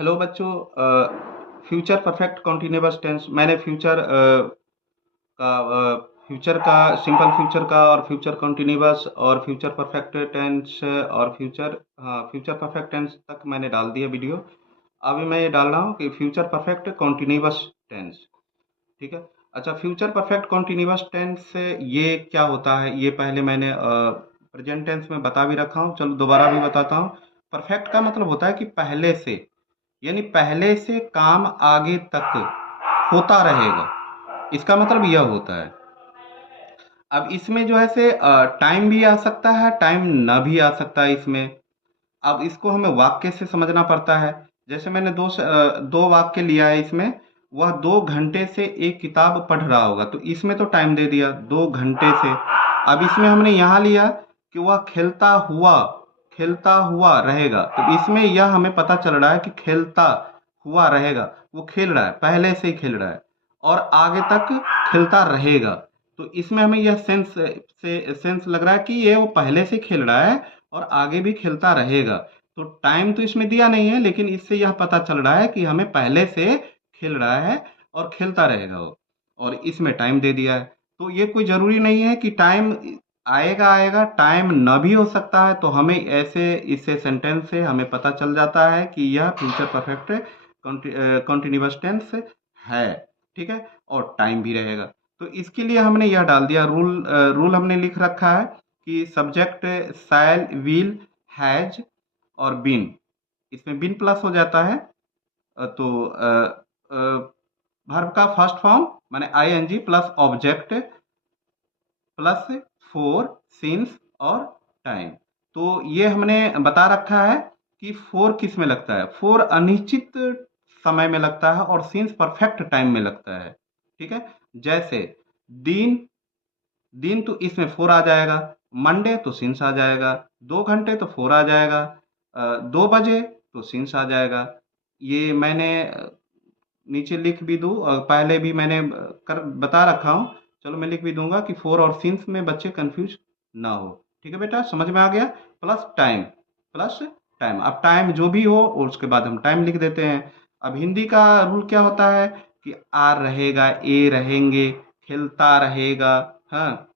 Hello बच्चों। Future perfect continuous tense मैंने future का सिंपल फ्यूचर का और फ्यूचर कॉन्टिन्यूअस और फ्यूचर परफेक्ट टेंस और फ्यूचर परफेक्ट टेंस तक मैंने डाल दिया वीडियो। अभी मैं ये डाल रहा हूँ कि फ्यूचर परफेक्ट कॉन्टिन्यूअस टेंस। ठीक है। अच्छा, फ्यूचर परफेक्ट कॉन्टिन्यूअस टेंस ये क्या होता है, ये पहले मैंने प्रेजेंट टेंस में बता भी रखा हूँ, चलो दोबारा भी बताता हूँ। परफेक्ट का मतलब होता है कि पहले से, यानी पहले से काम आगे तक होता रहेगा, इसका मतलब यह होता है। अब इसमें जो है से टाइम भी आ सकता है, टाइम ना भी आ सकता है इसमें। अब इसको हमें वाक्य से समझना पड़ता है। जैसे मैंने दो वाक्य लिया है इसमें। वह 2 घंटे से एक किताब पढ़ रहा होगा, तो इसमें तो टाइम दे दिया 2 घंटे से। अब इसमें हमने यहाँ लिया कि वह खेलता हुआ रहेगा, तो इसमें यह हमें पता चल रहा है कि खेलता हुआ रहेगा, वो खेल रहा है, पहले से ही खेल रहा है और आगे तक खेलता रहेगा। तो इसमें हमें यह सेंस लग रहा है कि ये वो पहले से खेल रहा है और आगे भी खेलता रहेगा। तो टाइम तो इसमें दिया नहीं है, लेकिन इससे यह पता चल रहा है कि हमें पहले से खेल रहा है और खेलता रहेगा वो, और इसमें टाइम दे दिया है। तो ये कोई ज़रूरी नहीं है कि टाइम आएगा, टाइम ना भी हो सकता है। तो हमें ऐसे इससे सेंटेंस से हमें पता चल जाता है कि यह फ्यूचर परफेक्ट कॉन्टिन्यूअस टेंस है। ठीक है, और टाइम भी रहेगा। तो इसके लिए हमने यह डाल दिया रूल हमने लिख रखा है कि सब्जेक्ट शैल, विल, हैज और बीन, इसमें बीन प्लस हो जाता है। तो वर्ब का फर्स्ट फॉर्म माने ING plus object plus for, since और टाइम। तो ये हमने बता रखा है कि फोर किस में लगता है। फोर अनिश्चित समय में लगता है और सिंस परफेक्ट टाइम में लगता है। ठीक है। जैसे दिन, दिन तो इसमें फोर आ जाएगा। मंडे तो सिंस आ जाएगा। 2 घंटे तो फोर आ जाएगा। 2 बजे तो सिंस आ जाएगा। ये मैंने नीचे लिख भी दूँ, और पहले भी मैंने कर बता रखा हूँ। चलो मैं लिख भी दूंगा कि फोर और सिंस में बच्चे कंफ्यूज ना हो। ठीक है बेटा, समझ में आ गया। प्लस टाइम, प्लस टाइम, अब टाइम जो भी हो और उसके बाद हम टाइम लिख देते हैं। अब हिंदी का रूल क्या होता है कि आर रहेगा, ए रहेंगे, खेलता रहेगा, हाँ,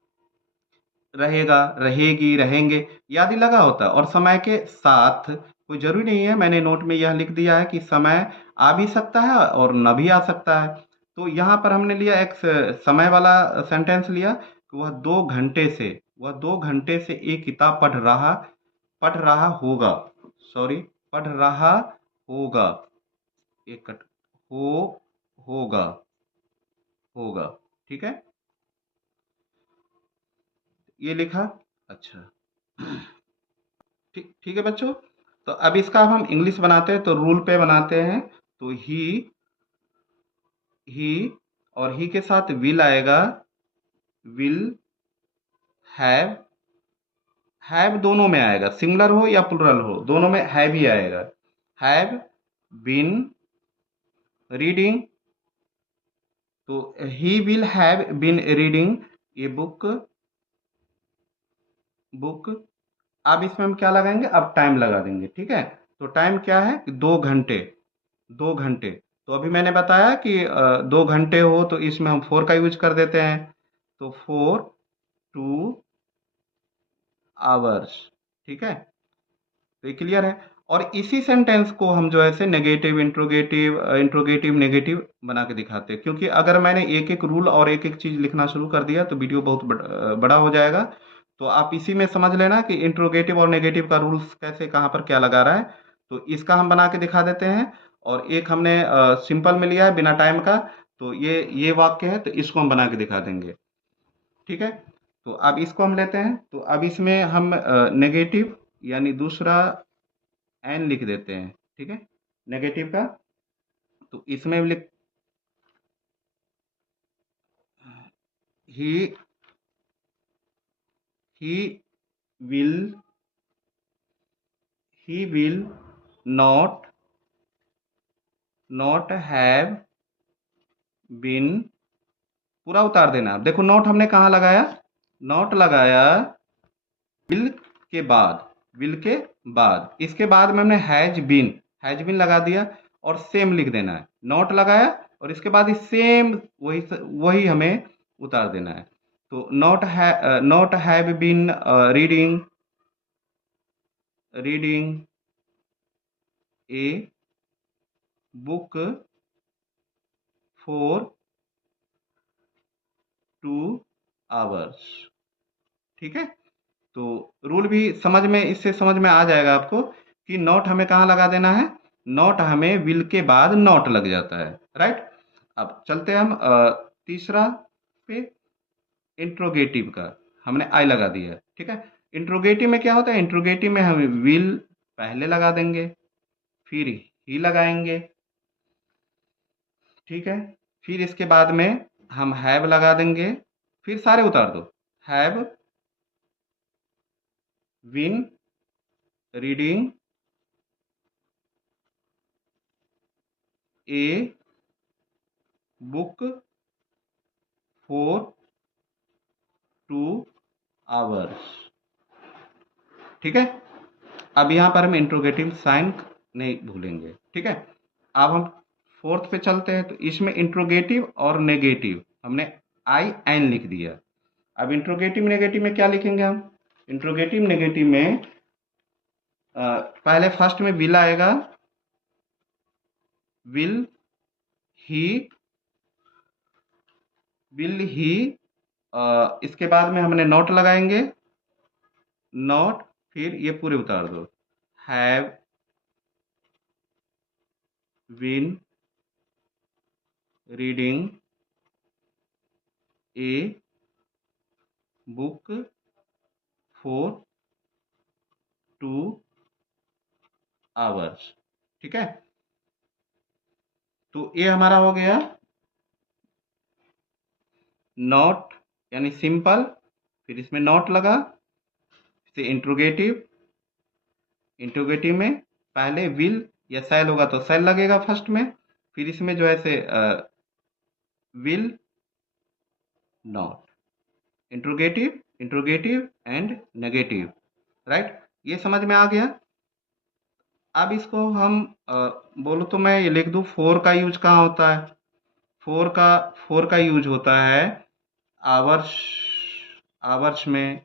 रहेगा, रहेगी, रहेंगे, ये आदि लगा होता है। और समय के साथ कोई ज़रूरी नहीं है, मैंने नोट में यह लिख दिया है कि समय आ भी सकता है और ना भी आ सकता है। तो यहाँ पर हमने लिया एक समय वाला सेंटेंस लिया कि वह 2 घंटे से एक किताब पढ़ रहा होगा, सॉरी, पढ़ रहा होगा, एक कट, हो होगा, होगा। ठीक है, ये लिखा। अच्छा, ठीक ठीक है बच्चों। तो अब इसका हम इंग्लिश बनाते हैं, तो रूल पे बनाते हैं। तो ही और ही के साथ विल आएगा। विल, हैव, हैव दोनों में आएगा, सिंगुलर हो या प्लुरल हो, दोनों में हैव ही आएगा। हैव बीन रीडिंग, तो he will have been reading a book. अब इसमें हम क्या लगाएंगे, अब टाइम लगा देंगे। ठीक है, तो टाइम क्या है कि 2 घंटे, 2 घंटे। तो अभी मैंने बताया कि 2 घंटे हो तो इसमें हम फोर का यूज कर देते हैं। तो 4 2 आवर्स। ठीक है, तो ये क्लियर है। और इसी सेंटेंस को हम जो है से नेगेटिव, इंट्रोगेटिव, नेगेटिव बना के दिखाते हैं। क्योंकि अगर मैंने एक एक रूल और एक एक चीज लिखना शुरू कर दिया तो वीडियो बहुत बड़ा हो जाएगा। तो आप इसी में समझ लेना कि इंट्रोगेटिव और नेगेटिव का रूल्स कैसे, कहाँ पर क्या लगा रहा है। तो इसका हम बना के दिखा देते हैं। और एक हमने सिंपल में लिया है बिना टाइम का, तो ये वाक्य है, तो इसको हम बना के दिखा देंगे। ठीक है, तो अब इसको हम लेते हैं। तो अब इसमें हम नेगेटिव यानी दूसरा एन लिख देते हैं। ठीक है, नेगेटिव का। तो इसमें लिख, he he will he will not not have been, पूरा उतार देना। देखो नोट हमने कहाँ लगाया, नोट लगाया विल के बाद, विल के बाद, इसके बाद में हमने हैज बीन लगा दिया। और सेम लिख देना है। नॉट लगाया और इसके बाद ही सेम वही हमें उतार देना है। तो not have been reading a book for 2 hours. ठीक है, तो रूल भी इससे समझ में आ जाएगा आपको कि नॉट हमें कहाँ लगा देना है। नॉट हमें विल के बाद नॉट लग जाता है, राइट। अब चलते हैं हम तीसरा पे, इंट्रोगेटिव का। हमने आई लगा दिया है, ठीक है। इंट्रोगेटिव में क्या होता है, इंट्रोगेटिव में हम विल पहले लगा देंगे, फिर ही लगाएंगे, ठीक है। फिर इसके बाद में हम हैव लगा देंगे, फिर सारे उतार दो। Have been reading a book for 2 hours, ठीक है। अब यहाँ पर हम इंट्रोगेटिव साइन नहीं भूलेंगे, ठीक है। अब हम फोर्थ पे चलते हैं, तो इसमें इंट्रोगेटिव और नेगेटिव हमने आई एन लिख दिया। अब इंट्रोगेटिव नेगेटिव में क्या लिखेंगे हम। इंट्रोगेटिव नेगेटिव में पहले फर्स्ट में विल आएगा, विल ही इसके बाद में हमने नॉट लगाएंगे, नॉट, फिर ये पूरे उतार दो। Have been reading a book for 2 hours, ठीक है। तो ये हमारा हो गया नॉट यानी सिंपल, फिर इसमें नॉट लगा, फिर इंट्रोगेटिव में पहले विल या सेल होगा तो सेल लगेगा फर्स्ट में, फिर इसमें जो है से will not. Interrogative and negative, right. ये समझ में आ गया। अब इसको हम बोलो तो मैं ये लिख दूं, फोर का यूज कहाँ होता है। फोर का यूज होता है आवर्स, में,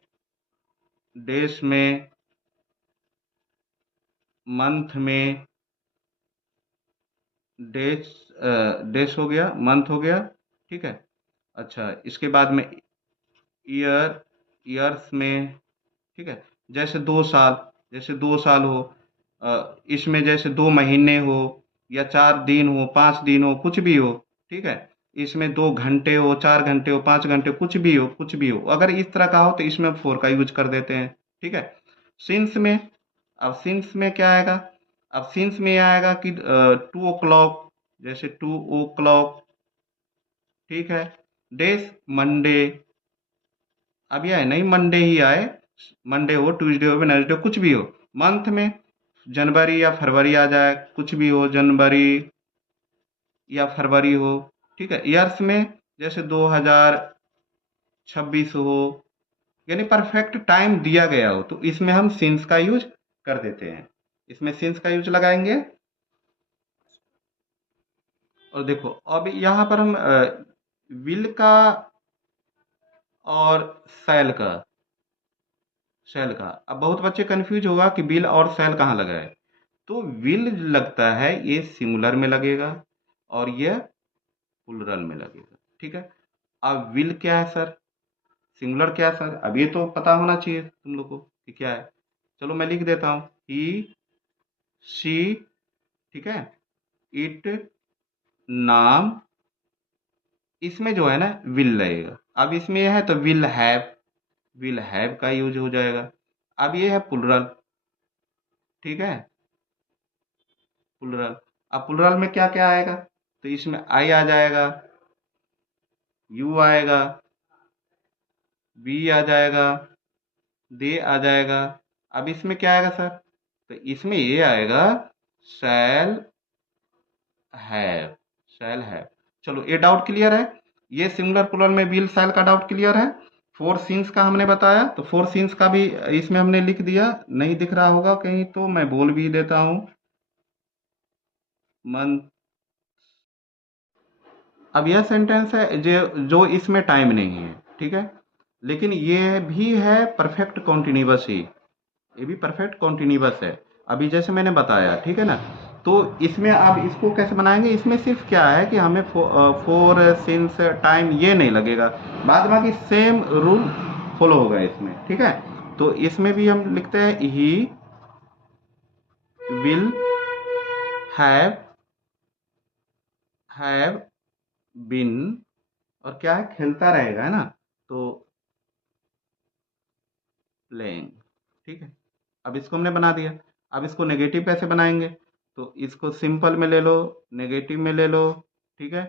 डेज में, मंथ में, डेज हो गया, मंथ हो गया, ठीक है। अच्छा, इसके बाद में ईयर्स में, ठीक है। जैसे 2 साल हो, इसमें जैसे 2 महीने हो, या 4 दिन हो, 5 दिन हो, कुछ भी हो, ठीक है। इसमें 2 घंटे हो, 4 घंटे हो, 5 घंटे, कुछ भी हो, अगर इस तरह का हो तो इसमें फोर का यूज कर देते हैं, ठीक है। सिंस में, अब सिंस में क्या आएगा, अब सिंस में आएगा कि 2 ओ क्लॉक, जैसे 2 ओ क्लॉक, ठीक है। डेज मंडे, अब यह है नहीं मंडे ही आए, मंडे हो, ट्यूसडे हो, वेडनेसडे हो, कुछ भी हो। मंथ में जनवरी या फरवरी आ जाए, कुछ भी हो, जनवरी या फरवरी हो, ठीक है। ईयर्स में जैसे 2026 हो, यानी परफेक्ट टाइम दिया गया हो तो इसमें हम सिंस का यूज कर देते हैं, इसमें सिंस का यूज लगाएंगे। और देखो अब यहाँ पर हम विल का और सेल का, अब बहुत बच्चे कंफ्यूज होगा कि विल और सेल कहाँ लगाए। तो विल लगता है ये सिंगुलर में लगेगा और ये प्लूरल में लगेगा, ठीक है। अब विल क्या है सर, सिंगुलर क्या है सर, अब ये तो पता होना चाहिए तुम लोग को कि क्या है। चलो मैं लिख देता हूँ, ही, शी, ठीक है, इट, नाम, इसमें जो है ना विल लगेगा। अब इसमें यह है तो विल हैव का यूज हो जाएगा। अब ये है प्लूरल, ठीक है, प्लूरल। अब प्लूरल में क्या क्या आएगा, तो इसमें आई आ जाएगा, यू आएगा, वी आ जाएगा, दे आ जाएगा। अब इसमें क्या आएगा सर, तो इसमें ये आएगा शैल हैव, चलो ये डाउट क्लियर है। ये सिंगुलर प्लूरल में विल शैल का डाउट क्लियर है। फोर सीन्स का हमने बताया, तो फोर सीन्स का भी इसमें हमने लिख दिया, नहीं दिख रहा होगा कहीं तो मैं बोल भी देता हूँ। मंथ। अब यह सेंटेंस है जो इसमें टाइम नहीं है, ठीक है, लेकिन ये भी है परफेक्ट कॉन्टिन्यूअस ही, ये भी परफेक्ट कॉन्टिन्यूअस है, अभी जैसे मैंने बताया, ठीक है ना। तो इसमें आप इसको कैसे बनाएंगे, इसमें सिर्फ क्या है कि हमें फोर सिंस टाइम ये नहीं लगेगा, बाद बाकी सेम रूल फॉलो होगा इसमें, ठीक है। तो इसमें भी हम लिखते हैं ही विल हैव बिन, और क्या है, खेलता रहेगा, है ना, तो प्लेइंग, ठीक है। अब इसको हमने बना दिया। अब इसको नेगेटिव कैसे बनाएंगे, तो इसको सिंपल में ले लो, नेगेटिव में ले लो, ठीक है।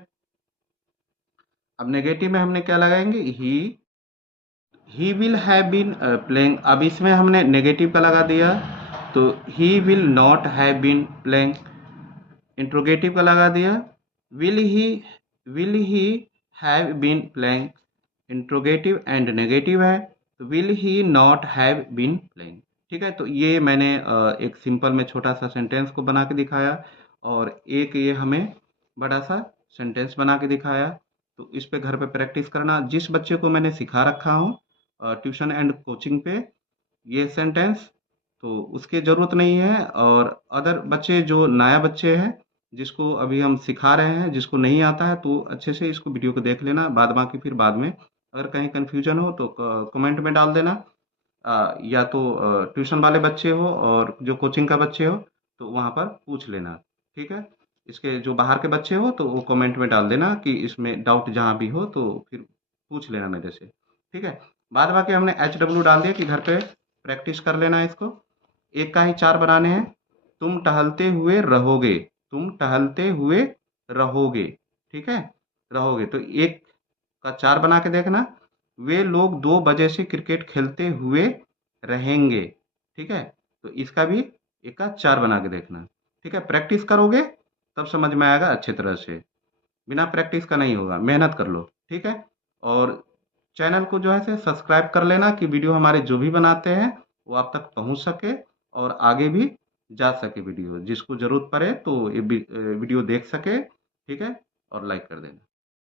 अब नेगेटिव में हमने क्या लगाएंगे, he will have been playing. अब इसमें हमने नेगेटिव का लगा दिया, तो he will not have been playing. Interrogative का लगा दिया, will he have been playing. Interrogative and negative है, तो will he not have been playing, ठीक है। तो ये मैंने एक सिंपल में छोटा सा सेंटेंस को बना के दिखाया, और एक ये हमें बड़ा सा सेंटेंस बना के दिखाया। तो इस पे घर पे प्रैक्टिस करना, जिस बच्चे को मैंने सिखा रखा हूँ ट्यूशन एंड कोचिंग पे ये सेंटेंस, तो उसकी ज़रूरत नहीं है। और अदर बच्चे जो नया बच्चे हैं, जिसको अभी हम सिखा रहे हैं, जिसको नहीं आता है, तो अच्छे से इसको वीडियो को देख लेना, बाद बाकी फिर बाद में अगर कहीं कन्फ्यूजन हो तो कमेंट में डाल देना। या तो ट्यूशन वाले बच्चे हो और जो कोचिंग का बच्चे हो तो वहाँ पर पूछ लेना, ठीक है। इसके जो बाहर के बच्चे हो तो वो कमेंट में डाल देना कि इसमें डाउट जहाँ भी हो तो फिर पूछ लेना मेरे से, ठीक है। बाद बाकी हमने HW डाल दिया कि घर पे प्रैक्टिस कर लेना इसको। एक का ही 4 बनाने हैं। तुम टहलते हुए रहोगे, तुम टहलते हुए रहोगे, ठीक है, रहोगे। तो एक का 4 बना के देखना। वे लोग 2 बजे से क्रिकेट खेलते हुए रहेंगे, ठीक है। तो इसका भी एक का 4 बना के देखना, ठीक है। प्रैक्टिस करोगे तब समझ में आएगा अच्छी तरह से, बिना प्रैक्टिस का नहीं होगा, मेहनत कर लो, ठीक है। और चैनल को जो है से सब्सक्राइब कर लेना कि वीडियो हमारे जो भी बनाते हैं वो आप तक पहुंच सके और आगे भी जा सके वीडियो, जिसको ज़रूरत पड़े तो ये वीडियो देख सके, ठीक है, और लाइक कर देना।